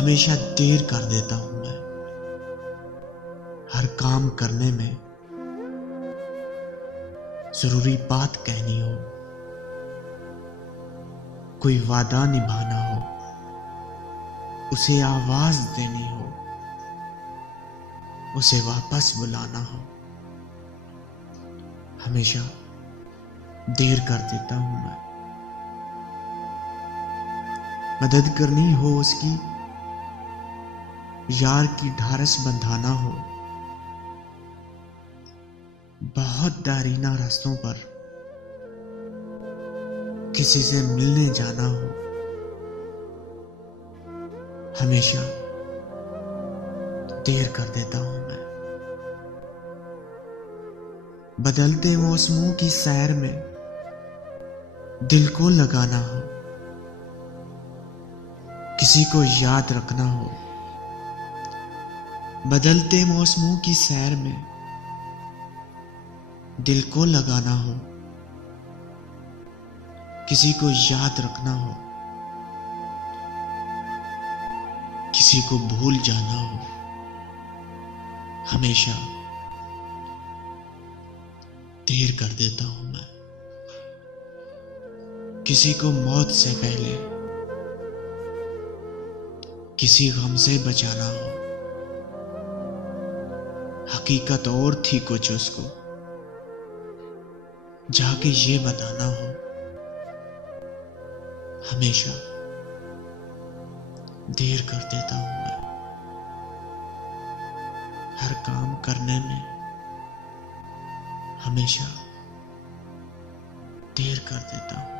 हमेशा देर कर देता हूं मैं। हर काम करने में जरूरी बात कहनी हो, कोई वादा निभाना हो, उसे आवाज देनी हो, उसे वापस बुलाना हो, हमेशा देर कर देता हूं मैं। मदद करनी हो उसकी, यार की ढारस बंधाना हो, बहुत दारीना रास्तों पर किसी से मिलने जाना हो, हमेशा देर कर देता हूं मैं। बदलते मौसमों की सैर में दिल को लगाना हो, किसी को याद रखना हो। बदलते मौसमों की सैर में दिल को लगाना हो, किसी को याद रखना हो, किसी को भूल जाना हो, हमेशा देर कर देता हूं मैं। किसी को मौत से पहले किसी गम से बचाना हो, हकीकत और थी कुछ उसको जाके ये बताना हो, हमेशा देर कर देता हूं मैं। हर काम करने में हमेशा देर कर देता हूं।